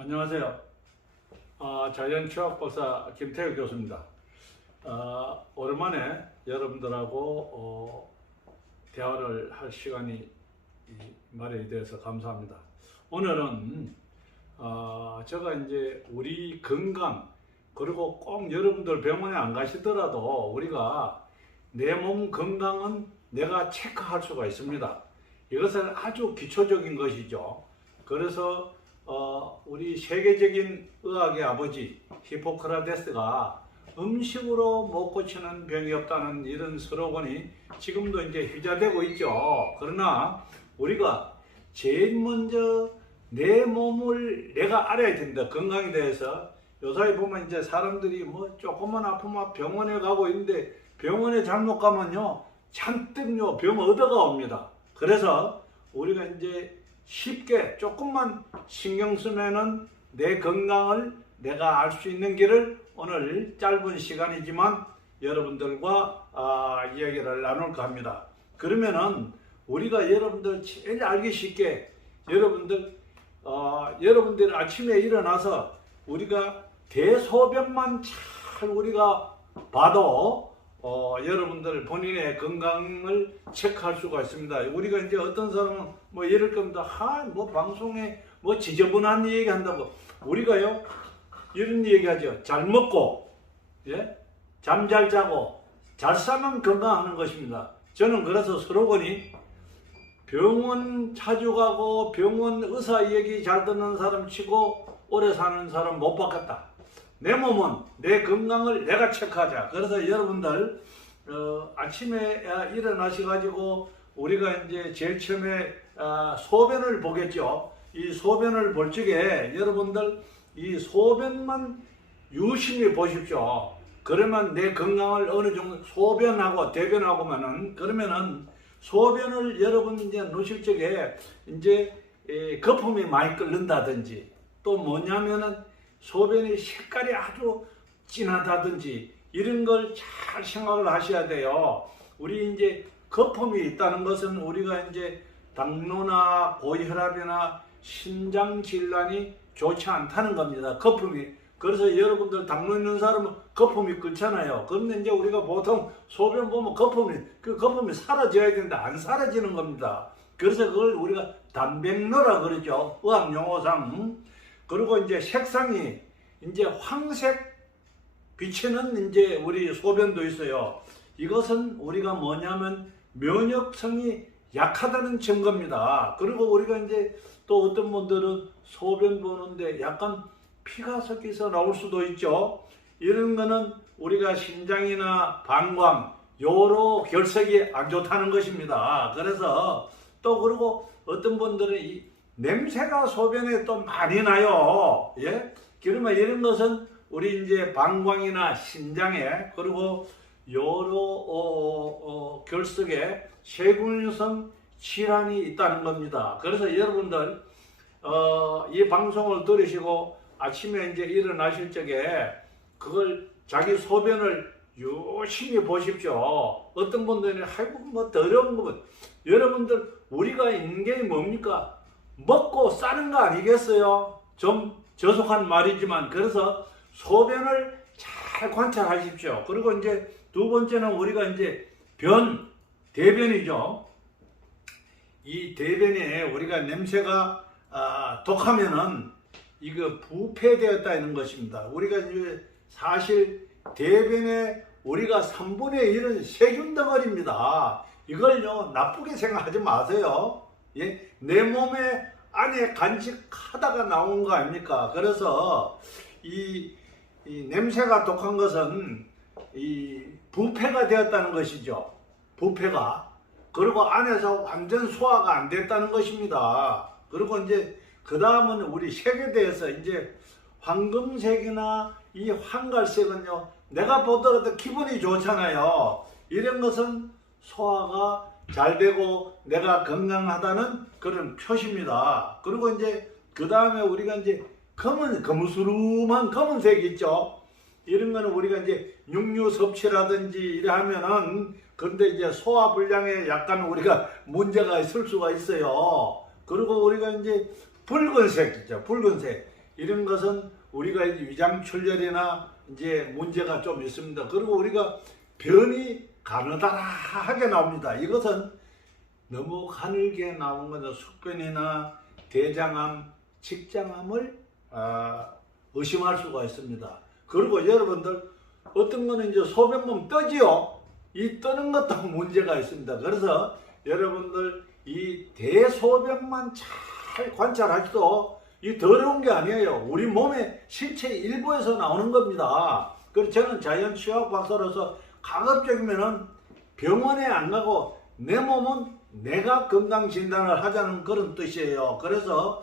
안녕하세요. 자연취학박사 김태우 교수입니다. 오랜만에 여러분들하고 대화를 할 시간이 마련이 되어서 감사합니다. 오늘은 제가 이제 우리 건강, 그리고 꼭 여러분들 병원에 안 가시더라도 우리가 내 몸 건강은 내가 체크할 수가 있습니다. 이것은 아주 기초적인 것이죠. 그래서 우리 세계적인 의학의 아버지 히포크라테스가 음식으로 못 고치는 병이 없다는 이런 슬로건이 지금도 이제 휘자되고 있죠. 그러나 우리가 제일 먼저 내 몸을 내가 알아야 된다. 건강에 대해서 요사이 보면 이제 사람들이 뭐 조금만 아프면 병원에 가고 있는데 병원에 잘못 가면요 잔뜩요 병 얻어가 옵니다. 그래서 우리가 이제 쉽게 조금만 신경 쓰면은 내 건강을 내가 알 수 있는 길을 오늘 짧은 시간이지만 여러분들과 이야기를 나눌까 합니다. 그러면은 우리가 여러분들 제일 알기 쉽게 여러분들 아침에 일어나서 우리가 대소변만 잘 우리가 봐도 여러분들 본인의 건강을 체크할 수가 있습니다. 우리가 이제 어떤 사람은 뭐 예를 겁니다. 뭐 방송에 뭐 지저분한 얘기 한다고. 우리가요, 이런 얘기 하죠. 잘 먹고, 잠 잘 자고, 잘 사면 건강하는 것입니다. 저는 그래서 슬로건이 병원 자주 가고 병원 의사 얘기 잘 듣는 사람 치고 오래 사는 사람 못 봤겠다. 내 몸은 내 건강을 내가 체크하자. 그래서 여러분들 아침에 일어나셔가지고 우리가 이제 제일 처음에 소변을 보겠죠. 이 소변을 볼 적에 여러분들 이 소변만 유심히 보십시오. 그러면 내 건강을 어느 정도 소변하고 대변하고면은 그러면은 소변을 여러분 이제 놓으실 적에 이제 거품이 많이 끓는다든지 또 뭐냐면은 소변의 색깔이 아주 진하다든지 이런 걸 잘 생각을 하셔야 돼요. 우리 이제 거품이 있다는 것은 우리가 이제 당뇨나 고혈압이나 신장 질환이 좋지 않다는 겁니다. 거품이. 그래서 여러분들 당뇨 있는 사람은 거품이 끓잖아요. 그런데 이제 우리가 보통 소변 보면 그 거품이 사라져야 되는데 안 사라지는 겁니다. 그래서 그걸 우리가 단백뇨라 그러죠. 의학 용어상. 그리고 이제 색상이 이제 황색 비치는 이제 우리 소변도 있어요. 이것은 우리가 뭐냐면 면역성이 약하다는 증거입니다. 그리고 우리가 이제 또 어떤 분들은 소변 보는데 약간 피가 섞여서 나올 수도 있죠. 이런 거는 우리가 신장이나 방광, 요로 결석이 안 좋다는 것입니다. 그래서 또 그리고 어떤 분들은 이 냄새가 소변에 또 많이 나요. 그러면 이런 것은 우리 이제 방광이나 신장에 그리고 여러 결석에 세균성 질환이 있다는 겁니다. 그래서 여러분들 이 방송을 들으시고 아침에 이제 일어나실 적에 그걸 자기 소변을 유심히 보십시오. 어떤 분들은 아이고 뭐 더러운 거면 여러분들 우리가 있는 게 뭡니까? 먹고 싸는 거 아니겠어요? 좀 저속한 말이지만 그래서 소변을 잘 관찰하십시오. 그리고 이제 두 번째는 우리가 이제 대변이죠. 이 대변에 우리가 냄새가 독하면은 이거 부패되었다 있는 것입니다. 우리가 이제 사실 대변에 우리가 3분의 1은 세균 덩어리입니다. 이걸요 나쁘게 생각하지 마세요. 내 몸에 안에 간직하다가 나온 거 아닙니까? 그래서 이 냄새가 독한 것은 이 부패가 되었다는 것이죠. 부패가. 그리고 안에서 완전 소화가 안 됐다는 것입니다. 그리고 이제 그 다음은 우리 색에 대해서 이제 황금색이나 이 황갈색은요 내가 보더라도 기분이 좋잖아요. 이런 것은 소화가 잘 되고 내가 건강하다는 그런 표시입니다. 그리고 이제 그 다음에 우리가 이제 거무스름한 검은색 있죠. 이런 거는 우리가 이제 육류 섭취라든지 이래 하면은 그런데 이제 소화 불량에 약간 우리가 문제가 있을 수가 있어요. 그리고 우리가 이제 붉은색 있죠. 붉은색. 이런 것은 우리가 이제 위장출혈이나 이제 문제가 좀 있습니다. 그리고 우리가 변이 가느다랗게 나옵니다. 이것은 너무 가늘게 나온 것은 숙변이나 대장암, 직장암을 의심할 수가 있습니다. 그리고 여러분들 어떤 거는 이제 소변 보면 떠지요. 이 떠는 것도 문제가 있습니다. 그래서 여러분들 이 대소변만 잘 관찰하시도 이 더러운 게 아니에요. 우리 몸의 신체 일부에서 나오는 겁니다. 그래서 저는 자연치유학 박사로서 가급적이면은 병원에 안 가고 내 몸은 내가 건강 진단을 하자는 그런 뜻이에요. 그래서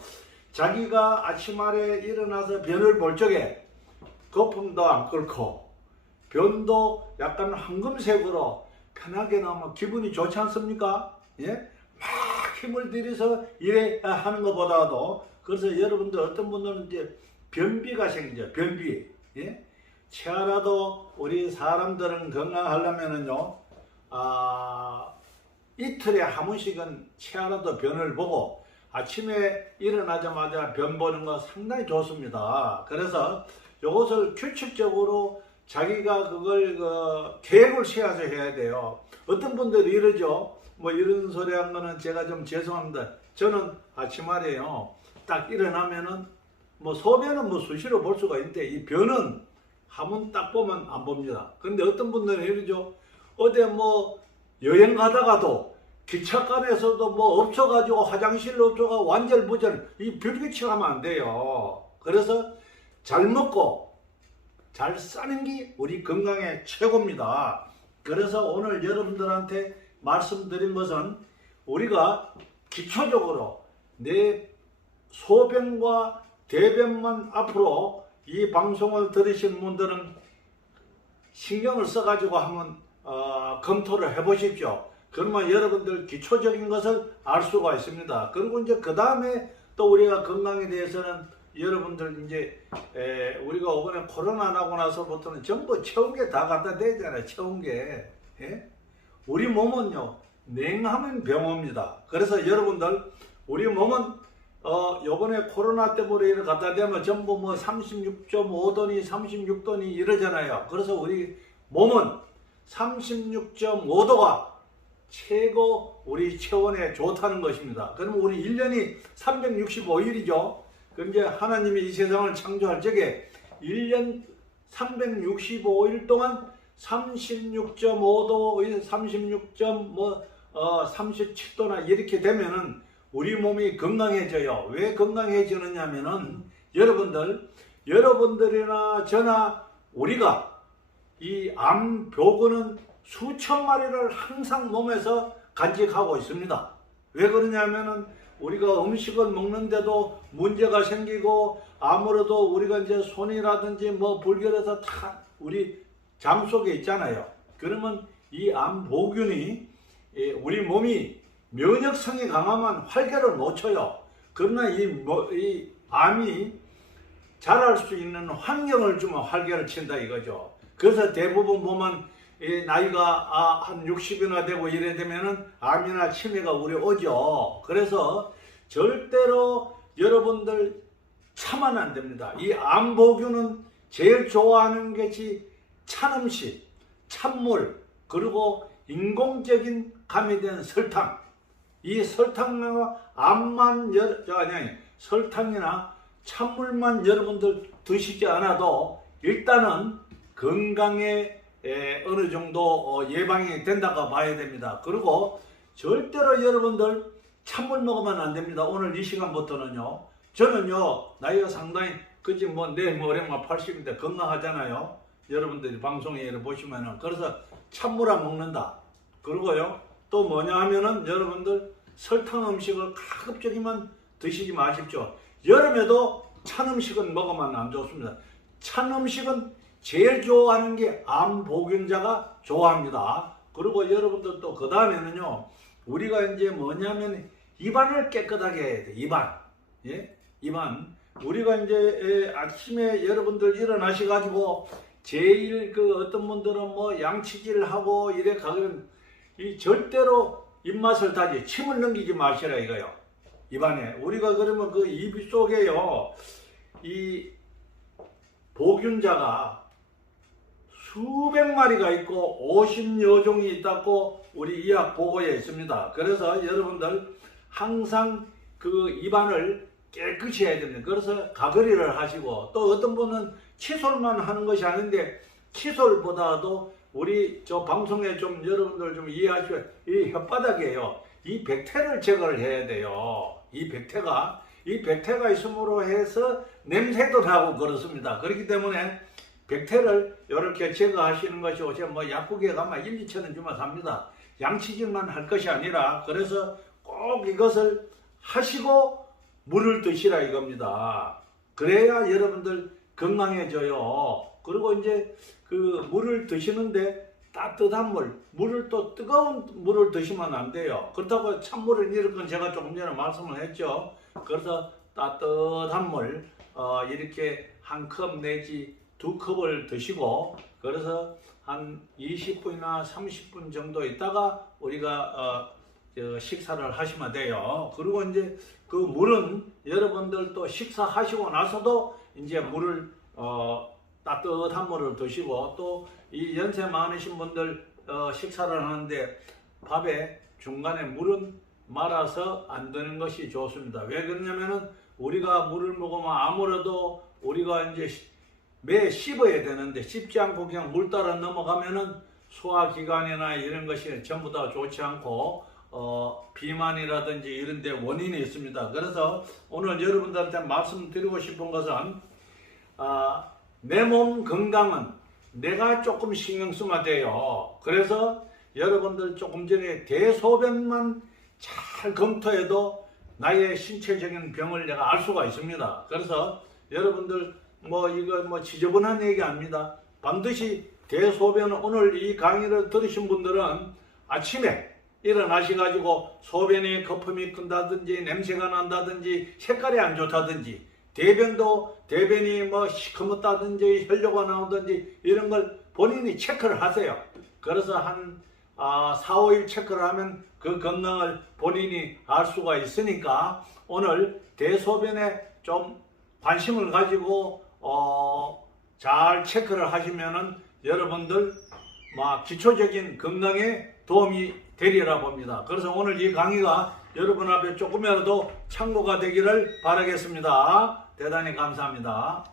자기가 아침말에 일어나서 변을 볼 적에 거품도 안 끓고 변도 약간 황금색으로 편하게 나오면 기분이 좋지 않습니까? 예? 막 힘을 들여서 일해 하는 것보다도 그래서 여러분들 어떤 분들은 이제 변비가 생기죠. 변비. 예? 치아라도 우리 사람들은 건강하려면은요, 이틀에 한 번씩은 치아라도 변을 보고 아침에 일어나자마자 변 보는 거 상당히 좋습니다. 그래서 이것을 규칙적으로 자기가 그걸 계획을 세워서 해야 돼요. 어떤 분들이 이러죠. 뭐 이런 소리 한 거는 제가 좀 죄송합니다. 저는 아침말에요. 딱 일어나면은 뭐 소변은 뭐 수시로 볼 수가 있는데 이 변은 한 번 딱 보면 안 봅니다. 그런데 어떤 분들은 이러죠. 어디 뭐 여행 가다가도 기차간에서도 뭐 없어가지고 화장실로 없어가 완전부전 이 불규칙하면 안 돼요. 그래서 잘 먹고 잘 싸는 게 우리 건강의 최고입니다. 그래서 오늘 여러분들한테 말씀드린 것은 우리가 기초적으로 내 소변과 대변만 앞으로 이 방송을 들으신 분들은 신경을 써가지고 한번 검토를 해보십시오. 그러면 여러분들 기초적인 것을 알 수가 있습니다. 그리고 이제 그 다음에 또 우리가 건강에 대해서는 여러분들 이제 우리가 이번에 코로나 나고 나서부터는 전부 채운 게 다 갖다 대잖아요. 채운 게. 예? 우리 몸은요 냉하면 병입니다. 그래서 여러분들 우리 몸은 요번에 코로나 때문에 이를 갖다 대면 전부 뭐 36.5도니 36도니 이러잖아요. 그래서 우리 몸은 36.5도가 최고 우리 체온에 좋다는 것입니다. 그러면 우리 1년이 365일이죠. 그럼 이제 하나님이 이 세상을 창조할 적에 1년 365일 동안 36.5도, 37도나 이렇게 되면은 우리 몸이 건강해져요. 왜 건강해지느냐면은 여러분들이나 저나 우리가 이 암벽은 수천 마리를 항상 몸에서 간직하고 있습니다. 왜 그러냐면은 우리가 음식을 먹는데도 문제가 생기고 아무래도 우리가 이제 손이라든지 뭐 불결해서 다 우리 장 속에 있잖아요. 그러면 이 암보균이 우리 몸이 면역성이 강하면 활개를 못 쳐요. 그러나 이 암이 자랄 수 있는 환경을 주면 활개를 친다 이거죠. 그래서 대부분 보면 나이가 한 60이나 되고 이래 되면은 암이나 치매가 우리 오죠. 그래서 절대로 여러분들 참으면 안 됩니다. 이 암보균은 제일 좋아하는 것이 찬 음식, 찬물, 그리고 인공적인 가미된 설탕. 이 설탕과 설탕이나 찬물만 여러분들 드시지 않아도 일단은 건강에 어느 정도 예방이 된다고 봐야 됩니다. 그리고 절대로 여러분들 찬물 먹으면 안 됩니다. 오늘 이 시간부터는요. 저는요 나이가 상당히 그지 뭐 내일 모레만 80인데 건강하잖아요. 여러분들이 방송에 보시면은 그래서 찬물 안 먹는다. 그리고요 또 뭐냐 하면은 여러분들 설탕 음식을 가급적이면 드시지 마십시오. 여름에도 찬 음식은 먹으면 안 좋습니다. 찬 음식은 제일 좋아하는 게 암보균자가 좋아합니다. 그리고 여러분들 또 그 다음에는요 우리가 이제 뭐냐면 입안을 깨끗하게 해야 돼. 입안. 예? 입안. 우리가 이제 아침에 여러분들 일어나셔 가지고 제일 어떤 분들은 뭐 양치질을 하고 이래 가면 이 절대로 입맛을 다지 침을 넘기지 마시라 이거요. 입안에 우리가 그러면 그 입 속에요 이 보균자가 수백 마리가 있고 50여 종이 있다고 우리 의학 보고에 있습니다. 그래서 여러분들 항상 그 입안을 깨끗이 해야 됩니다. 그래서 가거리를 하시고, 또 어떤 분은 칫솔만 하는 것이 아닌데 칫솔보다도 우리 저 방송에 좀 여러분들 좀 이해하시고, 이 혓바닥에요, 이 백태를 제거를 해야 돼요. 이 백태가 있음으로 해서 냄새도 나고 그렇습니다. 그렇기 때문에 백태를 이렇게 제거하시는 것이 오죠. 뭐 약국에 가면 1~2천원 주면 삽니다. 양치질만 할 것이 아니라, 그래서 꼭 이것을 하시고 물을 드시라 이겁니다. 그래야 여러분들 건강해져요. 그리고 이제 그 물을 드시는데 따뜻한 물을 또 뜨거운 물을 드시면 안 돼요. 그렇다고 찬물을 이렇게 제가 조금 전에 말씀을 했죠. 그래서 따뜻한 물 이렇게 한 컵 내지 2컵을 드시고, 그래서 한 20분이나 30분 정도 있다가 우리가 식사를 하시면 돼요. 그리고 이제 그 물은 여러분들 또 식사하시고 나서도 이제 물을 따뜻한 물을 드시고, 또 이 연세 많으신 분들 식사를 하는데 밥에 중간에 물은 말아서 안 드는 것이 좋습니다. 왜 그러냐면은 우리가 물을 먹으면 아무래도 우리가 이제 매 씹어야 되는데 씹지 않고 그냥 물 따라 넘어가면은 소화기관이나 이런 것이 전부 다 좋지 않고 비만이라든지 이런 데 원인이 있습니다. 그래서 오늘 여러분들한테 말씀드리고 싶은 것은 내 몸 건강은 내가 조금 신경 쓰면 돼요. 그래서 여러분들 조금 전에 대소변만 잘 검토해도 나의 신체적인 병을 내가 알 수가 있습니다. 그래서 여러분들 이거 지저분한 얘기 아닙니다. 반드시 대소변을, 오늘 이 강의를 들으신 분들은 아침에 일어나셔가지고 소변이 거품이 끈다든지 냄새가 난다든지 색깔이 안 좋다든지 대변이 시커멓다든지 혈뇨가 나오든지 이런 걸 본인이 체크를 하세요. 그래서 한 4~5일 체크를 하면 그 건강을 본인이 알 수가 있으니까 오늘 대소변에 좀 관심을 가지고 잘 체크를 하시면은 여러분들 기초적인 건강에 도움이 되리라 봅니다. 그래서 오늘 이 강의가 여러분 앞에 조금이라도 참고가 되기를 바라겠습니다. 대단히 감사합니다.